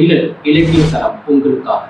நிழல் இலக்கிய தரம் உங்களுக்காக.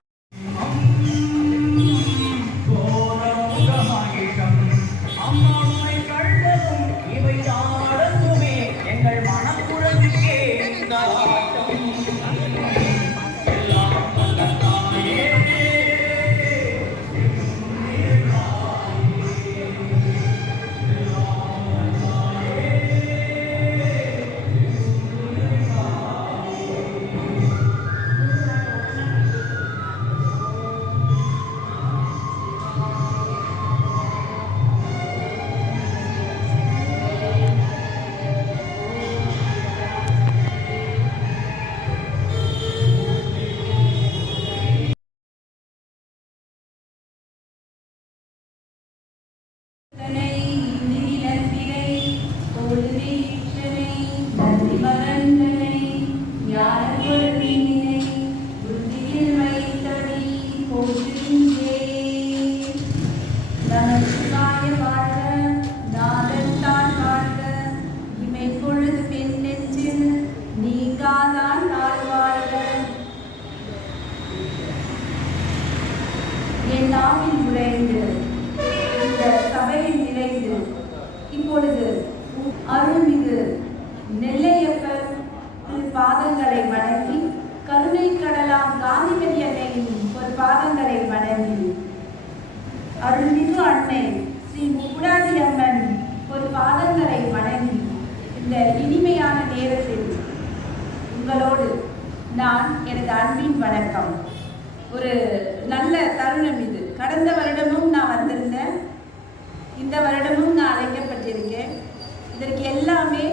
என் நாவில் உறைந்து இந்த சபையில் நிறைந்து இப்பொழுது அருள்மிகு நெல்லையப்பர் பாதங்களை வணங்கி கருணை கடலாம் காந்திமதி அன்னையின் ஒரு பாதங்களை வணங்கி அருள்மிகு அன்னை ஸ்ரீ முப்புடாதி அம்மன் ஒரு பாதங்களை வணங்கி இந்த இனிமையான நேரத்தில் உங்களோடு நான் எனது அன்பின் வணக்கம். ஒரு நல்ல தருணம் இது. கடந்த வருடமும் நான் வந்திருந்தேன், இந்த வருடமும் நான் அழைக்கப்பட்டிருக்கேன். இதற்கு எல்லாமே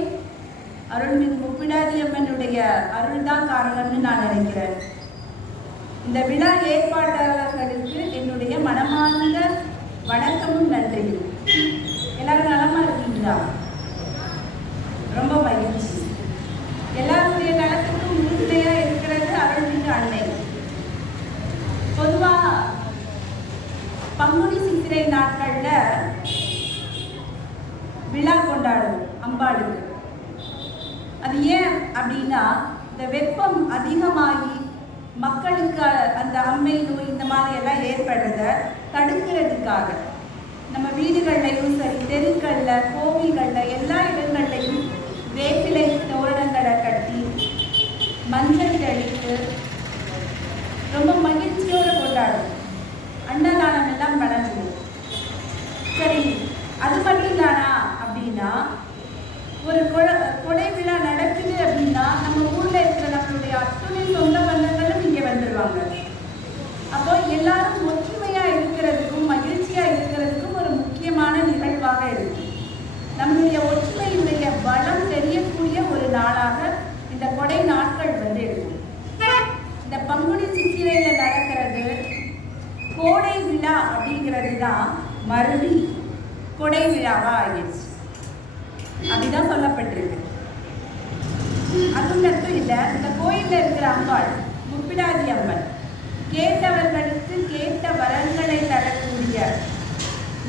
அருள்மிகு முப்பிடாதி அம்மனுடைய அருள் தான் காரணம்னு நான் நினைக்கிறேன். இந்த விழா ஏற்பாட்டாளர்களுக்கு என்னுடைய மனமார்ந்த வணக்கமும் நன்றியும். எல்லாரும் நலமா இருக்கீங்களா? ரொம்ப மகிழ்ச்சி. எல்லாருடைய நலத்துக்கும் உறுதுணையா இருக்கிறது அருள்மிகு அன்னை. பொதுவா பங்குனி சித்திரை நாட்கள்ல விழா கொண்டாடுவோம் அம்பாளுக்கு. அது ஏன் அப்படின்னா, இந்த வெப்பம் அதிகமாகி மக்களுக்கு அந்த அம்மை நோய் இந்த மாதிரி எல்லாம் ஏற்படுறத தடுக்கிறதுக்காக நம்ம வீடுகள்லையும் சரி, தெருக்களில், கோவில்களில், எல்லா இடங்கள்லையும் வேப்பிலை தோரணங்களை கட்டி மஞ்சள் தெளித்து ரொம்ப மகிழ்ச்சியோடு கொண்டாடும். அன்னதானம் எல்லாம் வழங்குவோம். சரி, அது மட்டும் தானா அப்படின்னா, ஒரு கொடை விழா நடக்குது அப்படின்னா நம்ம ஊரில் இருக்கிற நம்மளுடைய அத்துணை சொந்த பந்தங்களும் இங்கே வந்துடுவாங்க. அப்போ எல்லாரும் ஒற்றுமையாக இருக்கிறதுக்கும் மகிழ்ச்சியாக இருக்கிறதுக்கும் ஒரு முக்கியமான நிகழ்வாக இருக்கு. நம்மளுடைய ஒற்றுமையுடைய பலம் தெரியக்கூடிய ஒரு நாளாக இந்த கொடை நாட்கள் வந்து இருக்கும். இந்த பங்குனி சித்திரையில நடக்கிறது கோடை விழா அப்படிங்கிறது தான் மறுபடி கொடை விழாவா ஆகிடுச்சு. அப்படிதான் சொல்லப்பட்டிருக்கு. அது மட்டும் இல்லை, இந்த கோயிலில் இருக்கிற அம்பாள் முப்பிடாதி அம்மன் கேட்டவர்களுக்கு கேட்ட வரங்களை தரக்கூடிய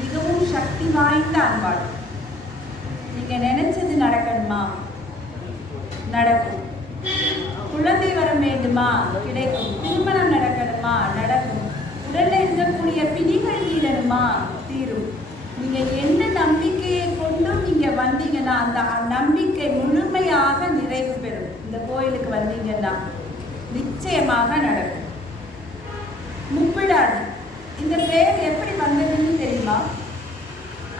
மிகவும் சக்தி வாய்ந்த அம்பாள். நீங்க நினைச்சது நடக்கணுமா? நடக்கும். குழந்தை வரம் வேண்டுமா? கிடைக்கும். திருமணம் நடக்கணுமா? நடக்கும். உடல்ல இருக்கக்கூடிய பிணிகள் தீரணுமா? தீரும். நீங்க என்ன நம்பிக்கையை கொண்டு நீங்க வந்தீங்கன்னா அந்த நம்பிக்கை முழுமையாக நிறைவு பெறும். இந்த கோயிலுக்கு வந்தீங்கன்னா நிச்சயமாக நடக்கும். முப்பிடாதி இந்த பெயர் எப்படி வந்ததுன்னு தெரியுமா?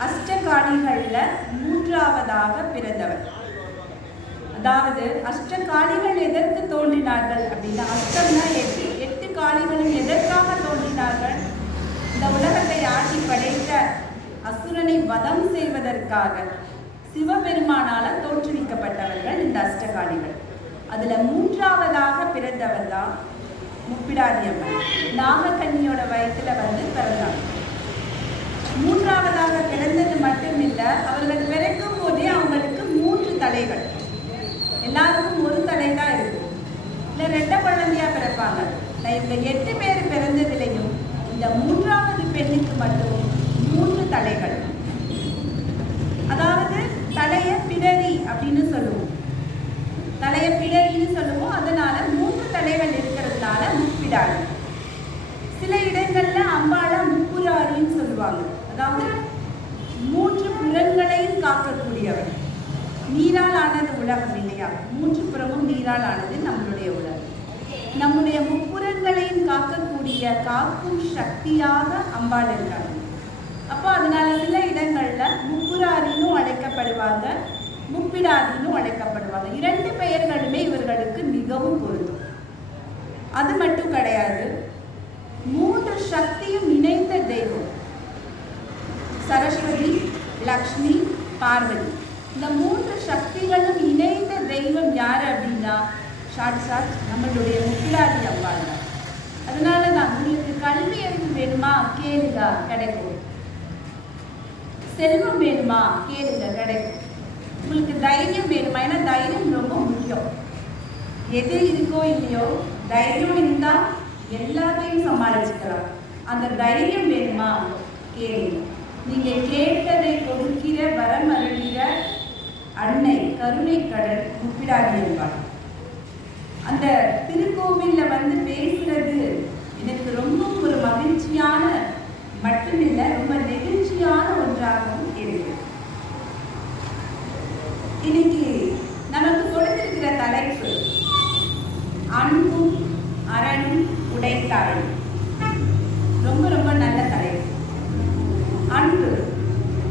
அஷ்டகாளிகள்ல மூன்றாவதாக பிறந்தவர். அதாவது அஷ்டகாளிகள் எதற்கு தோன்றினார்கள் அப்படின்னா, அஷ்டம்னா எட்டு, எட்டு காளிகளும் எதற்காக தோன்றினார்கள்? இந்த உலகத்தை ஆட்சி படைத்த அசுரனை வதம் செய்வதற்காக சிவபெருமானால தோற்றுவிக்கப்பட்டவர்கள் இந்த அஷ்டகாளிகள். அதுல மூன்றாவதாக பிறந்தவர் தான் முப்பிடாதி அம்மன். நாகக்கன்னியோட வயிற்றுல வந்து பிறந்தாங்க. மூன்றாவதாக பிறந்தது மட்டும் இல்லை, அவர்கள் பிறக்கும் போதே அவங்களுக்கு 3 தலைகள். எல்லாருக்கும் ஒரு தலை தான் இருக்கும், இல்லை 2 குழந்தையா பிறப்பாங்க. இந்த 8 பேர் பிறந்ததுலையும் இந்த மூன்றாவது பெண்ணுக்கு மட்டும் 3 தலைகள். அதாவது தலைய பிடரி அப்படின்னு சொல்லுவோம். தலைய பிடரின்னு சொல்லுவோம். அதனால 3 தலைகள் இருக்கிறது அதனால முப்பிடாரி. சில இடங்கள்ல அம்பாள முப்புராரின்னு சொல்லுவாங்க. அதாவது 3 புறங்களையும் காக்கக்கூடியவர். நீரால் ஆனது உலகம் இல்லையா? 3 புறமும் நீரால் ஆனது நம்மளுடைய உலகம். நம்முடைய முப்புறங்களையும் காக்கக்கூடிய காக்கும் சக்தியாக அம்பாள் இருக்காங்க. அப்போ அதனால சில இடங்கள்ல முப்புராரினும் அழைக்கப்படுவாங்க, முப்பிடாரினும் அழைக்கப்படுவாங்க. 2 பெயர்களுமே இவர்களுக்கு மிகவும் பொருந்தும். அது மட்டும் கிடையாது, 3 சக்தியும் இணைந்த தெய்வம். சரஸ்வதி, லக்ஷ்மி, பார்வதி. இந்த 3 சக்திகளும் இணைந்த தெய்வம் யாரு அப்படின்னா சாட்சாத் நம்மளுடைய முப்பிடாரி அம்பாள் தான். அதனால தான் உங்களுக்கு கல்வி அறிவு வேணுமா கேளுங்க, கிடைக்கும். செல்வம் வேணுமா கேளுங்க, கிடைக்கும். உங்களுக்கு தைரியம் வேணுமா, ஏன்னா தைரியம் ரொம்ப முக்கியம். எது இருக்கோ இல்லையோ தைரியம் இருந்தா எல்லாத்தையும் சமாளிச்சுக்கலாம். அந்த தைரியம் வேணுமா கேளுங்க. நீங்க கேட்டதை கொடுக்கிற வரமருளிற அன்னை கருணை கடல் முப்பிடாரி அம்பாள். அந்த திருக்கோவில்ல வந்து பேசுறது எனக்கு ரொம்ப ஒரு மகிழ்ச்சியான மட்டுமில்லை, ரொம்ப நெகிழ்ச்சியான ஒன்றாகவும் இருக்கு. இன்னைக்கு நமக்கு கொடுத்திருக்கிற தலைப்பு அன்பும் அரணும் உடைத்தாள். ரொம்ப ரொம்ப நல்ல தலைப்பு. அன்பு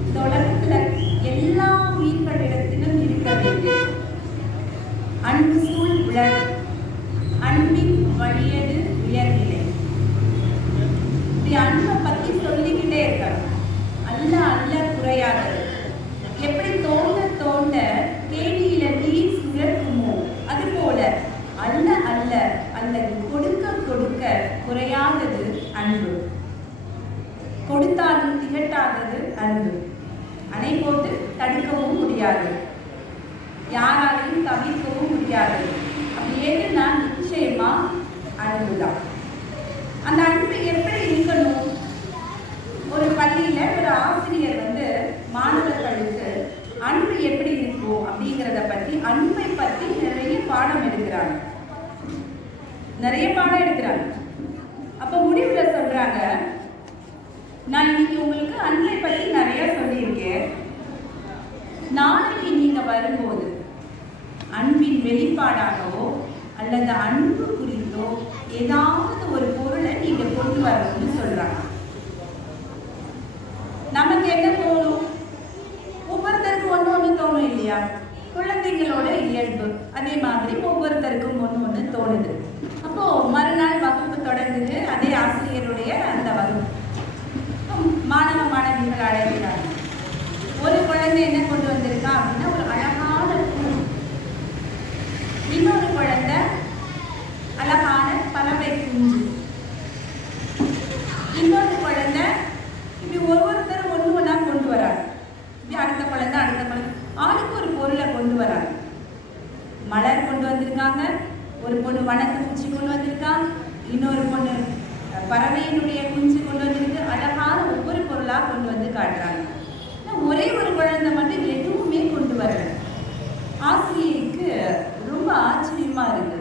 இந்த உலகத்துல எல்லா உயிர்களிடத்திலும் இருக்க வேண்டும். அன்பு சூழ் உலகு, அன்பின் வழியது உயர்நிலை. இப்படி அன்பை பத்தி சொல்லிக்கிட்டே இருக்காங்க. அல்ல அல்ல குறையாதது. எப்படி தோண்ட தோண்ட கேணியில நீர் சுழற்குமோ அது போல அல்ல அல்ல அல்லது கொடுக்க கொடுக்க குறையாதது அன்பு. கொடுத்தாலும் திகட்டாதது அன்பு. அணை போட்டு தடுக்கவும் முடியாது, யாராலையும் தவிர்க்கவும் முடியாது. அப்படி ஏதுன்னா நிச்சயமா அன்புதான். அந்த அன்பு எப்படி இருக்கணும்? ஒரு பள்ளியில ஒரு ஆசிரியர் வந்து மாணவர்களுக்கு அன்பு எப்படி இருக்கும் அப்படிங்கிறத பத்தி, அன்பை பத்தி நிறைய பாடம் எடுக்கிறாங்க. அப்ப முடிவுல சொல்றாங்க, நான் இன்னைக்கு உங்களுக்கு அன்பை பத்தி நிறைய சொல்லியிருக்கேன். நாளைக்கு நீங்க வரும்போது அன்பின் வெளிப்பாடாகவோ அல்லது அன்பு குறித்தோ ஏதாவது ஒரு பொருளை நீங்க கொண்டு வரணும்னு சொல்றாங்க. நமக்கு என்ன தோணும்? ஒவ்வொருத்தருக்கும் ஒன்று தோணும் இல்லையா? குழந்தைங்களோட இயல்பு அதே மாதிரி ஒவ்வொருத்தருக்கும் ஒன்று தோணுது. அப்போ மறுநாள் வகுப்பு தொடங்குது. அதே ஆசிரியருடைய அந்த வகுப்பு மாணவ மாணவிகள் அழைக்கிறாங்க. ஒரு குழந்தை என்ன கொண்டு வந்திருக்கா அப்படின்னா ஒரு அழகான பூ. இன்னொரு குழந்தை அழகான பறவை குஞ்சு. இன்னொரு குழந்தை இப்படி ஒவ்வொருத்தரும் ஒன்று ஒன்றா கொண்டு வராங்க. இப்படி அடுத்த குழந்தை ஆளுக்கு ஒரு பொருளை கொண்டு வராங்க. மலர் கொண்டு வந்திருக்காங்க, ஒரு பொண்ணு வனத்து பூச்சி கொண்டு வந்திருக்காங்க, இன்னொரு பொண்ணு பறவையினுடைய குஞ்சு கொண்டு வந்திருக்கு. அழகான ஒவ்வொரு பொருளாக கொண்டு வந்து காட்டுறாங்க. ஒரே ஒரு குழந்தை மட்டும் எதுவுமே கொண்டு வரல. ஆசிரியருக்கு ரொம்ப ஆச்சரியமா இருக்கு.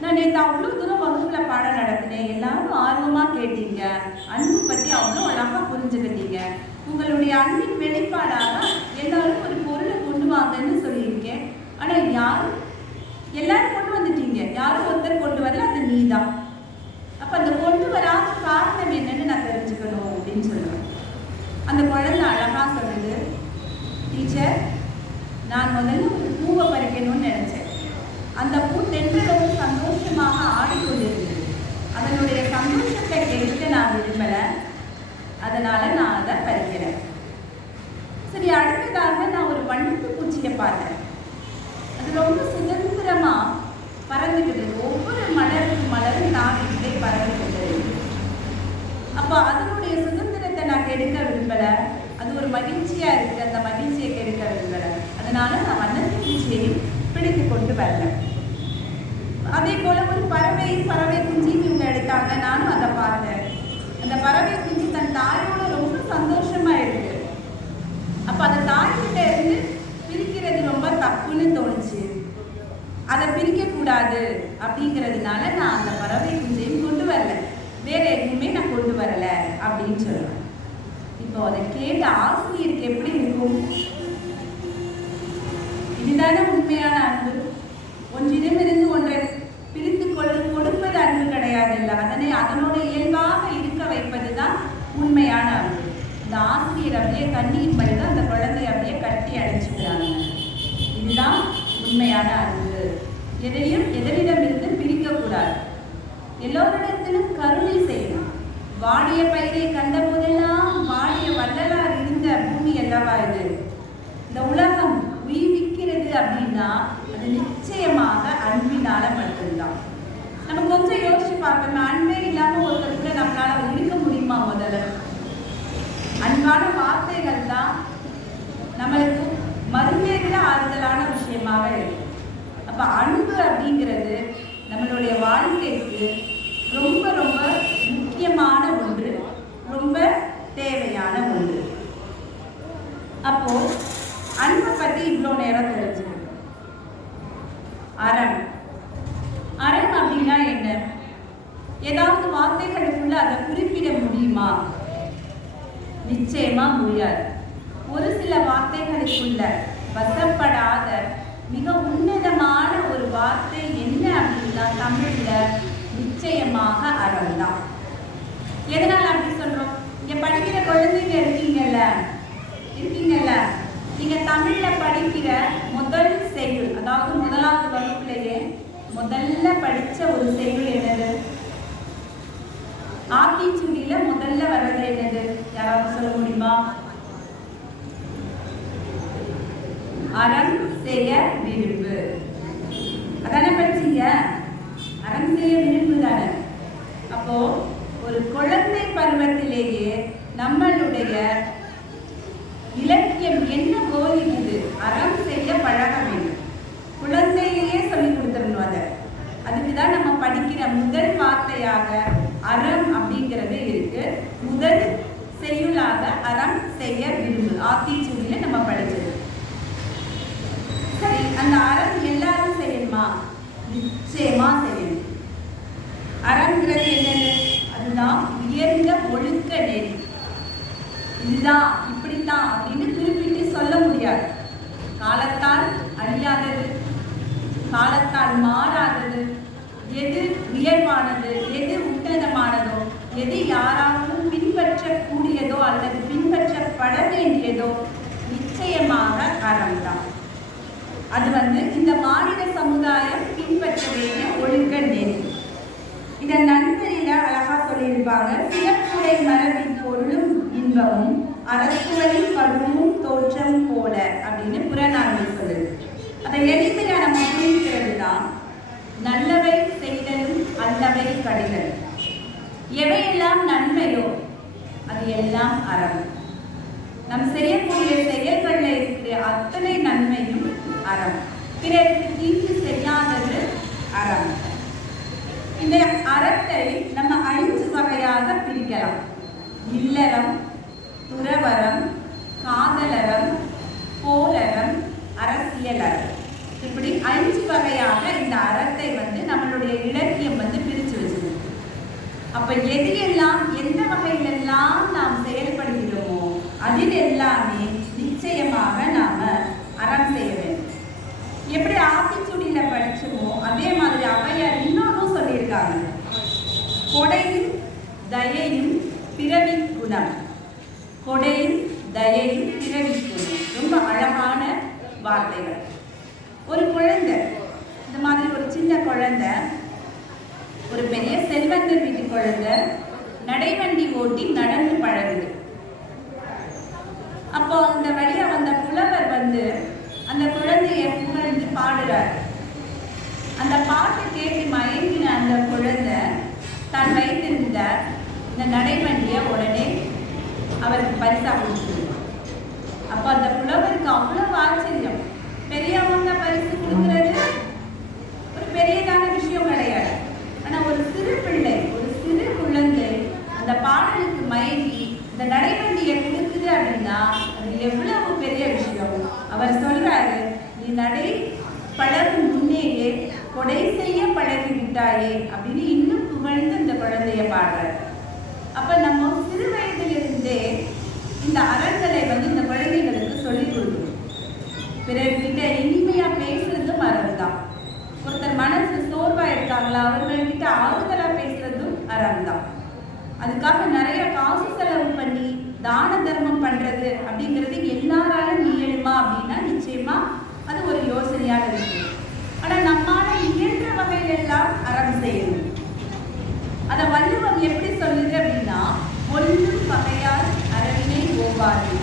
நான் நேற்று அவ்வளோ தூரம் வகுப்புல பாடம் நடத்தினேன், எல்லாரும் ஆர்வமா கேட்டீங்க, அன்பு பத்தி அவ்வளோ அழகா புரிஞ்சுக்கிட்டீங்க. உங்களுடைய அன்பின் வெளிப்பாடாக எல்லாரும் ஒரு பொருளை கொண்டு வாங்கன்னு சொல்லியிருக்கேன். ஆனா எல்லாரும் கொண்டு வந்துட்டீங்க, யாரும் ஒருத்தர் கொண்டு வரல, அது நீதான். அப்ப அந்த கொண்டு வராத காரணம் என்னன்னு நான் தெரிஞ்சுக்கணும் அப்படின்னு சொல்லுவேன். அந்த குழந்தை அழகா சொல்லுது, டீச்சர், நான் முதல்ல ஒரு பூவை பறிக்கணும்னு நினைச்சேன். அந்த பூ தென்றலோடு சந்தோஷமாக ஆடிக்கொண்டிருந்தது. அதனுடைய சந்தோஷத்தை கெடுக்க நான் விரும்பலை, அதனால நான் அதை பறிக்கிறேன். சரி, அடுத்ததாக நான் ஒரு வண்ணத்து பூச்சியை பார்த்தேன். அது ரொம்ப சுதந்திரமா பறந்துக்கிட்டு ஒவ்வொரு மலரும் தாண்டிக்கிட்டே பறந்துக்கிட்டு. அப்போ அதனுடைய சுதந்திரத்தை நான் கெடுக்க விரும்பலை, அது ஒரு மகிழ்ச்சியா இருக்கு, அந்த மகிழ்ச்சியை கெடுக்க விரும்பலை, அதனால நான் வண்ணத்து பூச்சியையும் பிடித்து கொண்டு வரல. அதே போல ஒரு பறவை குஞ்சியும் இவங்க எடுத்தாங்க. நானும் அதை பார்த்தேன். அந்த பறவை குஞ்சு தன் தாயோட ரொம்ப சந்தோஷமா இருக்கு. அப்ப அந்த தாய்கிட்ட இருந்து பிரிக்கிறது ரொம்ப தப்புன்னு தோணுச்சு. அதை பிரிக்க கூடாது, அப்படிங்கிறதுனால நான் அந்த பறவை குஞ்சையும் கொண்டு வரல, வேற எதுவுமே நான் கொண்டு வரல அப்படின்னு சொல்லுவேன். இப்போ அதை கேட்ட ஆசிரியருக்கு எப்படி இருக்கும்? இதுதானே உண்மையான அன்பு. ஒன்றிடமிருந்து ஒன்றை பிரித்து கொடுப்பது அன்பு கிடையாது இல்லை, அதனோட இயல்பாக இருக்க வைப்பதுதான் உண்மையான அன்பு. இந்த ஆசிரியர் அப்படியே கண்ணீர் மல்க அந்த குழந்தைய அப்படியே கட்டி அடைச்சுக்கிறாங்க. இதுதான் உண்மையான அன்பு. எதனிடமிருந்து பிரிக்கக்கூடாது. எல்லோரிடத்திலும் கருணை செய்யணும். வாடிய பயிரை கண்ட போதெல்லாம் வாடிய வள்ளலார் இருந்த பூமி அல்லவா இது. இந்த உலகம் உயிர்விக்கிறது அப்படின்னா அது நிச்சயமாக அன்பினால மட்டும்தான். நம்ம கொஞ்சம் யோசிச்சு பார்க்கணும், அன்பே இல்லாம ஒருத்தர் கூட நம்மளால இருக்க முடியுமா? முதல்ல அன்பான வார்த்தைகள் தான் நம்மளுக்கு மருந்தே விட ஆறுதலான விஷயமாக இருக்கு. அப்ப அன்பு அப்படிங்கிறது நம்மளுடைய வாழ்க்கைக்கு ரொம்ப ரொம்ப முக்கியமான ஒன்று, ரொம்ப தேவையான ஒன்று. அப்போ அன்பை பத்தி இவ்வளோ நேரம் தெரிஞ்சுக்கணும். அறம் அப்படின்னா என்ன? ஏதாவது வார்த்தைகளுக்குள்ள அதை குறிப்பிட முடியுமா? நிச்சயமா முடியாது. ஒரு சில வார்த்தைகளுக்குள்ள வசப்படாத மிக உன்னதமான ஒரு வார்த்தை என்ன அப்படின்னா தமிழ்ல நிச்சயமாக அறம் தான். எதனால அப்படி சொல்றோம்? இங்க படிக்கிற குழந்தைங்க இருக்கீங்கல்ல, நீங்க தமிழ்ல படிக்கிற முதல் செய்யுள், அதாவது முதலாவது வகுப்புலேயே முதல்ல படிச்ச ஒரு செய்யுள் என்னது? ஆத்திச்சூடியில முதல்ல வர்றது என்னது? யாராவது சொல்ல முடியுமா? அறம் செய்ய விரும்பு. அதானே படிச்சீங்க? அறம் செய்ய விரும்பு தானே. அப்போ ஒரு குழந்தை பருவத்திலேயே நம்மளுடைய இலக்கியம் என்ன போதிக்குது? அறம் செய்ய பழக வேண்டும். குழந்தையிலேயே சொல்லி கொடுத்துடணும். அதுக்குதான் நம்ம படிக்கிற முதல் வார்த்தையாக அறம் அப்படிங்கிறது இருக்கு. முதல் செய்யுளாக அறம் செய்ய விரும்பு ஆத்திச்சூடியில நம்ம படிச்சது. சரி, அந்த அறம் எல்லாரும் செய்யணுமா? நிச்சயமா செய்யணும். அறம்ங்கிறது என்னது? அதுதான் உயர்ந்த ஒழுக்க நெறி. இதுதான் இப்படித்தான் அப்படின்னு குறிப்பிட்டு சொல்ல முடியாது. காலத்தால் அழியாதது, காலத்தால் மாறாதது, எது உயர்வானது, எது உன்னதமானதோ, எது யாராலும் பின்பற்றக்கூடியதோ அல்லது பின்பற்றப்பட வேண்டியதோ நிச்சயமாக அறம்தான். அது இந்த மாநில சமுதாயம் பின்பற்ற வேண்டிய ஒழுக்க நெறி. இத நண்பரில அழகா சொல்லியிருப்பாங்க. சிறப்புடை மரபின் பொருளும் இன்பமும் அரசுகளின் பருவமும் தோற்றம் போல அப்படின்னு புறநானூறு சொல்லுது. அதை எளிமையா நம்ம புரிஞ்சுக்கிறது தான் நல்லவை செய்தலும் அல்லவை கடிதல். எவையெல்லாம் நன்மையோ அது எல்லாம் அறம். நம் செய்யக்கூடிய செயல்களில் இருக்கிற அத்தனை நன்மையும் அறம். பிறருக்கு தீங்கு செய்யாதது அறம். இந்த அறத்தை நம்ம 5 வகையாக பிரிக்கலாம். இல்லறம், துறவறம், காதலறம், போலறம், அரசியலறம். இப்படி 5 வகையாக இந்த அறத்தை நம்மளுடைய இலக்கியம் பிரிச்சு வச்சிருக்கு. அப்ப எது எல்லாம் எந்த வகையிலெல்லாம் நாம் செயல்படுகிறோமோ அதில் எல்லாமே நிச்சயமாக நாம அறம் செய்ய வேண்டும். எப்படி ஆத்திச்சூடியில படிச்சோமோ அதே மாதிரி ஔவையார் இன்னொன்னும் சொல்லியிருக்காங்க. கொடையும் தயையும் பிறவி குணம். கொடையும் தயையும் பிறவி குணம். ரொம்ப அழகான வார்த்தைகள். ஒரு குழந்தை, இந்த மாதிரி ஒரு சின்ன குழந்தை, ஒரு பெரிய செல்வந்தர் வீட்டு குழந்தை நடைவண்டி ஓட்டி நடந்து பழகுது. அப்போ அந்த வழியா வந்த புலவர் அந்த குழந்தைய புகழ்ந்து பாடுறார். அந்த பாட்டை கேட்டு மயங்கின அந்த குழந்தை தான் வைத்திருந்த இந்த நடைவண்டியை உடனே அவருக்கு பரிசா கொடுத்துருவார். அப்போ அந்த புலவருக்கு அவ்வளவு ஆச்சரியம். பெரியவங்க பரிசு கொடுக்கிறது ஒரு பெரியதான விஷயம் கிடையாது. ஆனா ஒரு சிறு பிள்ளை, ஒரு சிறு குழந்தை அந்த பாடலுக்கு மயங்கி இந்த நடைவண்டியை கொடுக்குது அப்படின்னா அது எவ்வளவு பெரிய விஷயம். அவர் சொல்றாரு, நீ நடை பழகும் முன்னேயே கொடை செய்ய பழகி அப்படின்னு இன்னும் புகழ்ந்து இந்த குழந்தைய பாடுறார். அப்ப நம்ம சிறு வயதிலிருந்தே இந்த அறங்களை இந்த குழந்தைகளுக்கு சொல்லிக் கொடுக்கணும். பிறர்கிட்ட இனிமையா பேசுறதும் அறம் தான். ஒருத்தர் மனசு சோர்வா இருக்காங்களா, அவர்கள்கிட்ட ஆறுதலா பேசுறதும் அறம் தான். அதுக்காக நிறைய காசு செலவு பண்ணி தான தர்மம் பண்றது அப்படிங்கிறது எல்லாராலும் இயலுமா அப்படின்னா நிச்சயமா அது ஒரு யோசனையான விஷயம். ஆனா நம்மால இயன்ற வகையில எல்லாம் அறம் செய்யணும். அத வள்ளுவம் எப்படி சொல்லுது அப்படின்னா, ஒல்லும் வகையால் அறவினை ஓவாது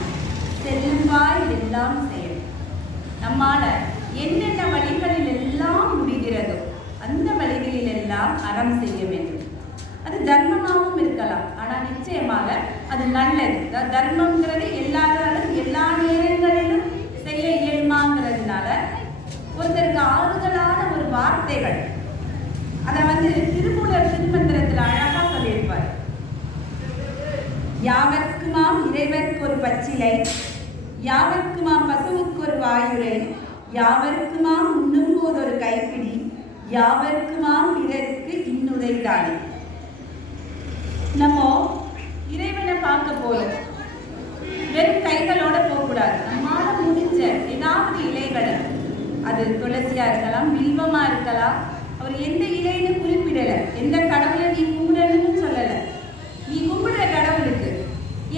செல்வாய் எல்லாம் செயல். நம்மால என்னென்ன வழிகளில் எல்லாம் முடிகிறதோ அந்த வழிகளில் எல்லாம் அறம் செய்ய வேண்டும். அது தர்மமாகவும் இருக்கலாம், ஆனா நிச்சயமாக அது நல்லது. தர்மம்ங்கிறது எல்லாராலும் எல்லா நேரங்களிலும் செய்ய இயல்பாங்கிறதுனால ஒருத்தருக்கு ஆறுதலான ஒரு வார்த்தைகள் அதை திருமூலர் திருமந்திரத்தில் அழகா சொல்லியிருப்பார். யாவர்க்குமாம் இறைவர்க்கு ஒரு பச்சிலை, யாவர்க்குமாம் பசுவுக்கு ஒரு வாயுரை, யாவர்க்குமாம் உண்ணும் போது ஒரு கைப்பிடி, யாவர்க்குமாம் பிறருக்கு இன்னுரைத்தானே. நம்ம இறைவனை பார்க்க போறோம், வெறும் கைகளோட போகக்கூடாது. நம்மளால முடிஞ்ச ஏதாவது இலைகளை, அது துளசியா இருக்கலாம், வில்வமா இருக்கலாம், அவர் எந்த இலைன்னு குறிப்பிடல, எந்த கடவுளை நீ கும்பிடணும்னு சொல்லல. நீ கும்பிடுற கடவுளுக்கு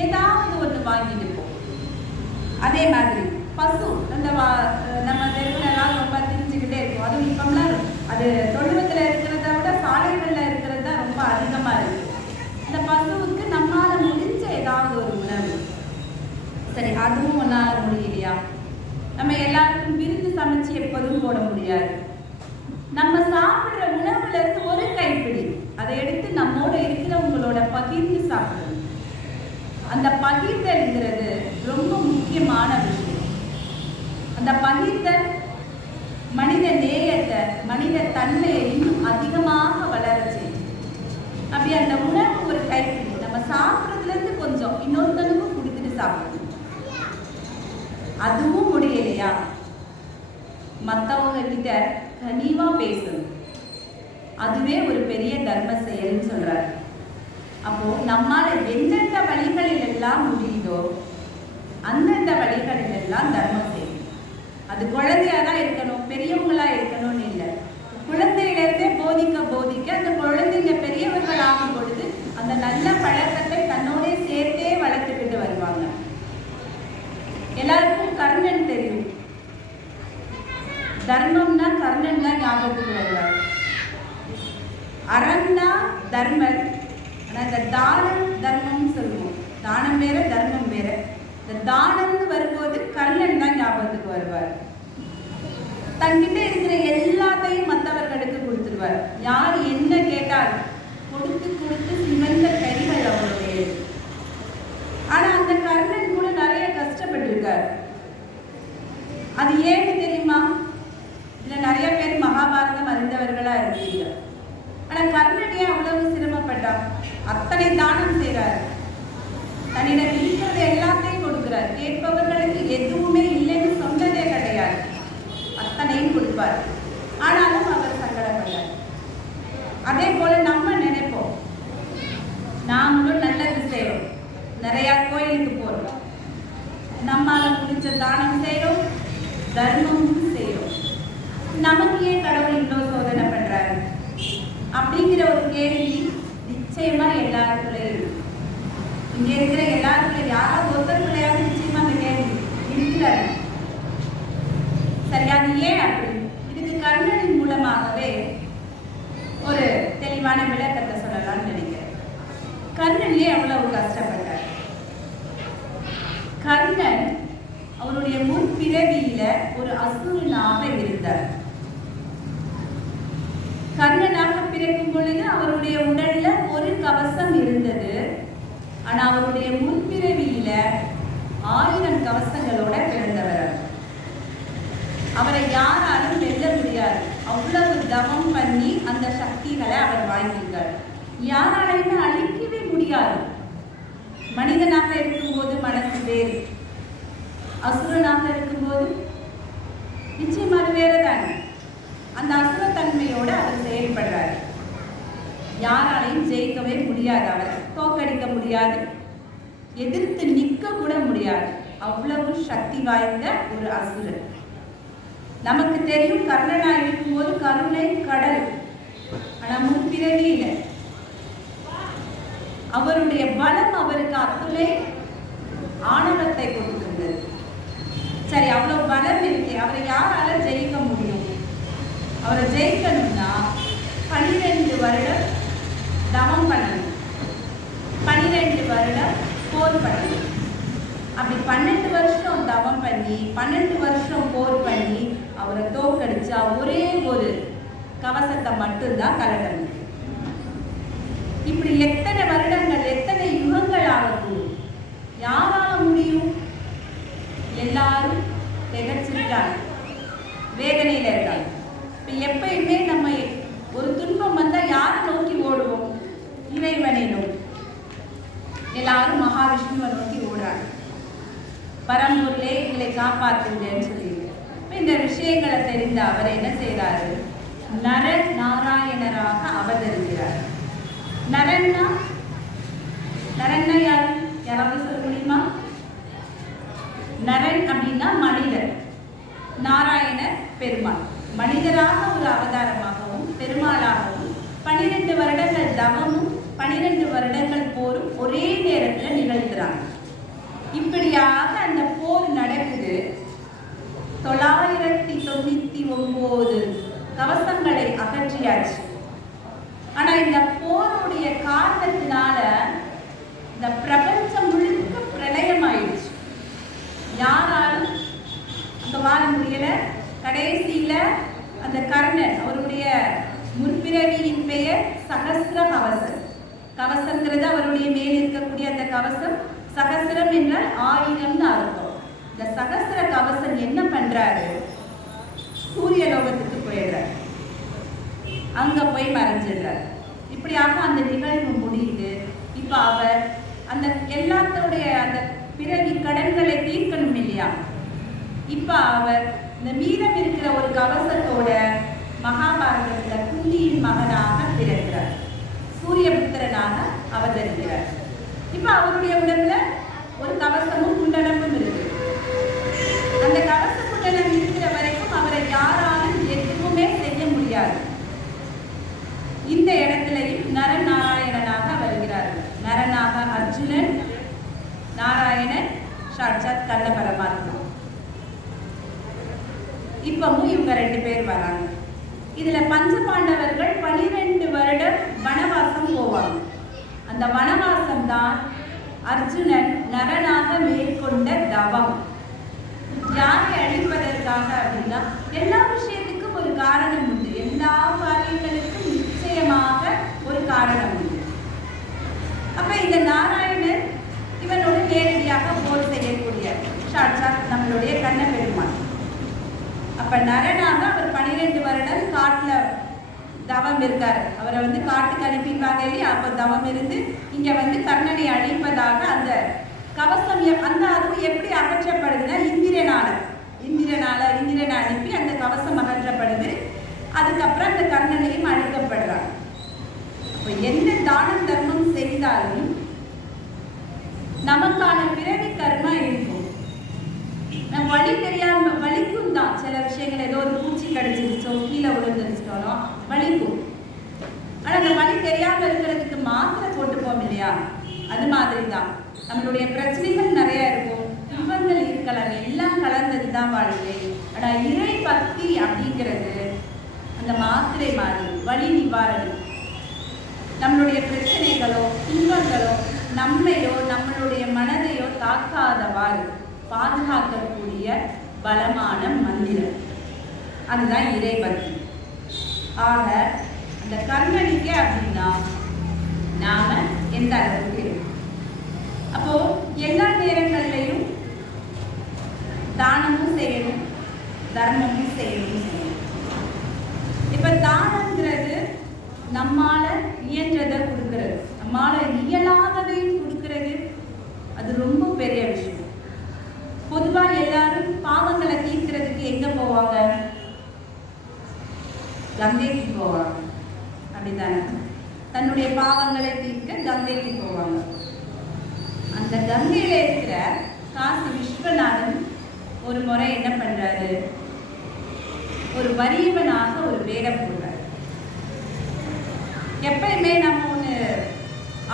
ஏதாவது ஒன்று வாங்கிட்டு போ. அதே மாதிரி பசு நம்ம தெருவுலலாம் ரொம்ப திரிஞ்சுக்கிட்டே இருக்கும். அதுவும் இப்பம்லாம் அது தொழுவத்தில் இருக்கிறத விட சாலைகளில் இருக்கிறது தான் ரொம்ப அதிகமாக இருக்கு. இந்த பசுவுக்கு நம்மால முடிஞ்ச ஏதாவது ஒரு உணவு, சரி அதுவும் ஒன்னால முடியலையா, நம்ம எல்லாருக்கும் விருந்து சமைச்சு எப்போதும் போட முடியாது. நம்ம சாப்பிடுற உணவுல இருந்து ஒரு கைப்பிடி அதை எடுத்து நம்மோட இருக்கிறவங்களோட பகிர்ந்து சாப்பிடணும். அந்த பகிர்தல்ங்கிறது ரொம்ப முக்கியமான விஷயம். அந்த பகிர்தல் மனித நேயத்தை, மனித தன்மையை இன்னும் அதிகமாக வளர செய்யும். அப்படி அந்த உணவு ஒரு கைப்பிடி நம்ம சாப்பிட்றதுல இருந்து கொஞ்சம் இன்னொருத்தனுக்கும் கொடுத்துட்டு சாப்பிடணும். அதுவும் முடியலையா, மற்றவங்க கிட்ட கனிவா பேசணும். அதுவே ஒரு பெரிய தர்ம செயல்னு சொல்றாரு. அப்போ நம்மால எந்தெந்த வழிகளில் எல்லாம் முடியுதோ அந்தந்த வழிகளில் எல்லாம் தர்மம் செய்யணும். அது குழந்தையா தான் இருக்கணும், பெரியவங்களா இருக்கணும்னு இல்லை. குழந்தையிலிருந்தே போதிக்க போதிக்க அந்த குழந்தைங்க பெரியவர்கள் ஆகும் பொழுது அந்த நல்ல பழக்கத்தை தன்னோட சேர்த்தே வளர்த்துக்கிட்டு வருவாங்க. எல்லாருக்கும் கர்ணன் தெரியும். தர்மம்னா கர்ணன் தான் ஞாபகத்துக்கு வருவார். அறம்னா தர்மன். ஆனால் இந்த தானம் தர்மம்னு சொல்லுவோம். தானம் வேற தர்மம் வேற. இந்த தானம்னு வரும்போது கர்ணன் தான் ஞாபகத்துக்கு வருவார். தன்கிட்ட இருக்கிற எல்லாத்தையும் மற்றவர்களுக்கு கொடுத்துருவார். யார் என்ன கேட்டாலும் கொடுத்து கொடுத்து சிவந்த கைகள் அவருடைய. ஆனா அந்த கர்ணன் கூட நிறைய கஷ்டப்பட்டிருக்கார். அது ஏன்னு தெரியுமா? இதுல நிறைய பேர் மகாபாரதம் அறிந்தவர்களா இருக்கீங்க. ஆனா கர்ணன் ஏன் அவ்வளவு சிரமப்பட்டார்? அத்தனை தானம் செய்றார், தன்னிடம் இருக்கிறது எல்லாத்தையும் கொடுக்கிறார். கேட்பவர்களுக்கு எதுவுமே இல்லைன்னு சொன்னதே கிடையாது, அத்தனையும் கொடுப்பார். ஆனாலும் அவர் சங்கடப்பட்டார். அதே போல நம்ம நினைப்போம், நாமளும் நல்லது செய்யறோம், நிறைய கோயிலுக்கு போறோம், நம்மால முடிஞ்ச தானம் செய்யறோம், தர்மமும் செய்யறோம். நமக்கு ஏன் கடவுள் இவ்வளவு சோதனை பண்றாரு அப்படிங்கிற ஒரு கேள்வி நிச்சயமா எல்லாருக்குள்ளே இருக்கு. இங்க இருக்கிற எல்லாருக்குள்ள யாராவது ஒருத்தருக்குள்ளையாவது நிச்சயமா அந்த கேள்வி இருக்கிறாரு. சரி, அது ஏன் அப்படி? இதுக்கு கர்ணனின் மூலமாகவே ஒரு தெளிவான விளக்கத்தை சொல்லலாம்னு நினைக்கிறேன். கர்ணன் ஏன் அவ்வளவு கஷ்டப்பட்டார்? கர்ணன் அவருடைய முற்பிறவியில ஒரு அசுரனாக இருந்தார். கர்ணனாக பிறக்கும் பொழுது அவருடைய உடல்ல ஒரு கவசம் இருந்தது. ஆனா அவருடைய முன்பிறவியில 1000 கவசங்களோட பிறந்தவர். அவரை யாராலும் வெல்ல முடியாது. அவ்வளவு தவம் பண்ணி அந்த சக்திகளை அவர் வாங்கியிருக்கார். யாராலையுமே அழிக்கவே முடியாது. மனிதனாக இருக்கும்போது மனசு வேறு, அசுரனாக இருக்கும்போது நிச்சயமாக வேறுதானே. அந்த அசுரத்தன்மையோடு அவர் செயல்படுறார். யாராலையும் ஜெயிக்கவே முடியாது, அவரை தோற்கடிக்க முடியாது, எதிர்த்து நிற்க கூட முடியாது. அவ்வளவு சக்தி வாய்ந்த ஒரு அசுரன். நமக்கு தெரியும் கர்ணனா இருக்கும்போது கருணை கடல், ஆனா முன்பிறவி இல்லை. அவருடைய பலம் அவருக்கு அத்துணை ஆணவத்தை கொடுக்கின்றது. சரி, அவ்வளவு பலம் இருக்கு, அவரை யாரால ஜெயிக்க முடியும்? அவரை ஜெயிக்கணும்னா 12 வருடம் தவம் பண்ணணும், 12 வருடம் போர் பண்ணணும். அப்படி 12 வருஷம் தவம் பண்ணி 12 வருஷம் போர் பண்ணி அவரை தோற்கடிச்சா ஒரே ஒரு கவசத்தை மட்டும்தான் கலட்ட முடியும். இப்படி எத்தனை வருடங்கள், எத்தனை யுகங்கள் ஆகக்கூடும்? யாரால முடியும்? எல்லாரும் திகச்சிருக்காங்க, வேதனையில இருக்காங்க. இப்ப எப்பயுமே நம்ம ஒரு துன்பம் வந்தா யாரை நோக்கி ஓடுவோம்? இறைவனை நோக்கி. எல்லாரும் மகாவிஷ்ணுவை நோக்கி ஓடுறாங்க, பரம்பொருளே எங்களை காப்பாற்றுங்கன்னு சொல்லிட்டு. இந்த விஷயங்களை தெரிந்த அவர் என்ன செய்யறாரு? நர நாராயணராக அவதரிக்கிறார். நரன்னா யாரு? யாராவது சொல்ல முடியுமா? நரன் அப்படின்னா மனிதர், நாராயணர் பெருமாள். மனிதராக ஒரு அவதாரமாகவும் பெருமாளாகவும் 12 வருடங்கள் தவமும் 12 வருடங்கள் போரும் ஒரே நேரத்தில் நிகழ்த்துறாங்க. இப்படியாக அந்த போர் நடக்குது. 999 கவசங்களை அகற்றியாச்சு. ஆனா இந்த போருடைய காரணத்தினால இந்த பிரபஞ்சம் முழுக்க பிரளயம் ஆயிடுச்சு. யாராலும் அங்க வாழ முடியல. கடைசியில அந்த கர்ணன், அவருடைய முற்பிறவியின் பெயர் சகஸ்ர கவசம். கவசங்கிறது அவருடைய மேல் இருக்கக்கூடிய அந்த கவசம். சகஸ்ரம் என்றால் 1000ன்னு அர்த்தம். இந்த சகஸ்ர கவசம் என்ன பண்றாரு? சூரிய லோகத்துக்கு போயிடுறாரு, அங்க போய் மறைஞ்சிடுறாரு. இப்படியாக அந்த நிகழ்வு முடியுது. இப்ப அவர் அந்த எல்லாத்தோடைய அந்த பிறவி கடன்களை தீர்க்கணும் இல்லையா? இப்ப அவர் இந்த மீதம் இருக்கிற ஒரு கவசத்தோட மகாபாரதத்துல குந்தியின் மகனாக பிறக்கிறார், சூரியபுத்திரனாக அவதரிக்கிறார். இப்ப அவருடைய உடம்புல ஒரு கவசமும் குண்டலமும் இருக்கு. அந்த கவச குண்டலம் இருக்கிற வரைக்கும் அவரை யாராலும் எதுவுமே செய்ய முடியாது. இந்த இடத்திலையும் நரநாராயணனாக வருகிறார். நரனாக அர்ஜுனன், நாராயணன் சாட்சாத் கண்ண பரமாத்மா. இப்பவும் இவங்க 2 பேர் வராங்க. இதுல பஞ்சபாண்டவர்கள் 12 வருடம் வனவாசம் போவாங்க. அந்த வனவாசம் தான் அர்ஜுனன் நரனாக மேற்கொண்ட தவம். யாரை அழிப்பதற்காக அப்படின்னா, எல்லா விஷயத்துக்கும் ஒரு காரணம் உண்டு. எல்லா காரியங்களுக்கும் நிச்சயமாக ஒரு காரணம் உண்டு. அப்ப இந்த நாராயணன் இவனோடு நேரடியாக போர் செய்யக்கூடிய சாட்சாத் நம்மளுடைய கண்ண பெருமாள். அப்ப நரனாக அவர் 12 வருடம் காட்டுல தவம் இருக்காரு. அவரை காட்டுக்கு அனுப்பிப்பாங்க இல்லையா? அப்ப தவம் இருந்து இங்க கர்ணனை அழிப்பதாக அந்த கவசம் அந்த அதுவும் எப்படி அகற்றப்படுதுன்னா இந்திரனை அனுப்பி அந்த கவசம் அகற்றப்படுது. அதுக்கப்புறம் அந்த கர்ணனையும் அழிக்கப்படுறாங்க. அப்ப என்ன தானம் தர்மம் செய்தாலும் நமக்கான பிறவி கர்மா இருக்கும். நம்ம வழி தெரியாம வலிக்கும் தான். சில விஷயங்கள் ஏதோ ஒரு பூச்சி கடிச்சிருச்சோ, கீழே விழுந்துருச்சோனோ வலிக்கும். ஆனா அந்த வலி தெரியாம இருக்கிறதுக்கு மாத்திரை போட்டுப்போம் இல்லையா? அது மாதிரி தான் நம்மளுடைய பிரச்சனைகள் நிறைய இருக்கும், துன்பங்கள் இருக்கலாம், எல்லாம் கலந்தது தான் வாழ்க்கை. ஆனா இறை பக்தி அப்படிங்கிறது அந்த மாத்திரை மாதிரி வலி நிவாரணி. நம்மளுடைய பிரச்சனைகளோ துன்பங்களோ நம்மையோ நம்மளுடைய மனதையோ தாக்காதவாறு பாதுகாக்கக்கூடிய பலமான மந்திரம். அதுதான் இறைபக்தி. ஆக அந்த கர்ணனிக்கே அப்படின்னா நாம எந்த அளவுக்கு இருக்கும்? அப்போ எல்லா நேரங்கள்லையும் தானமும் செய்யணும், தர்மமும் செய்யணும். இப்ப தானங்கிறது நம்மால இயன்றதை கொடுக்கறது, நம்மால இயலாததையும் கொடுக்கறது. அது ரொம்ப பெரிய விஷயம். பொதுவா எல்லாரும் பாவங்களை தீர்க்கிறதுக்கு எங்க போவாங்க? கங்கைக்கு போவாங்க, அப்படித்தானே? தன்னுடைய தன்னுடைய பாவங்களை தீர்க்க கங்கைக்கு போவாங்க. அந்த கங்கையில இருக்கிற காசி விஸ்வநாதன் ஒரு முறை என்ன பண்றாரு, ஒரு வறியவனாக ஒரு வேடம் போடுறாரு. எப்பயுமே நம்ம ஒன்று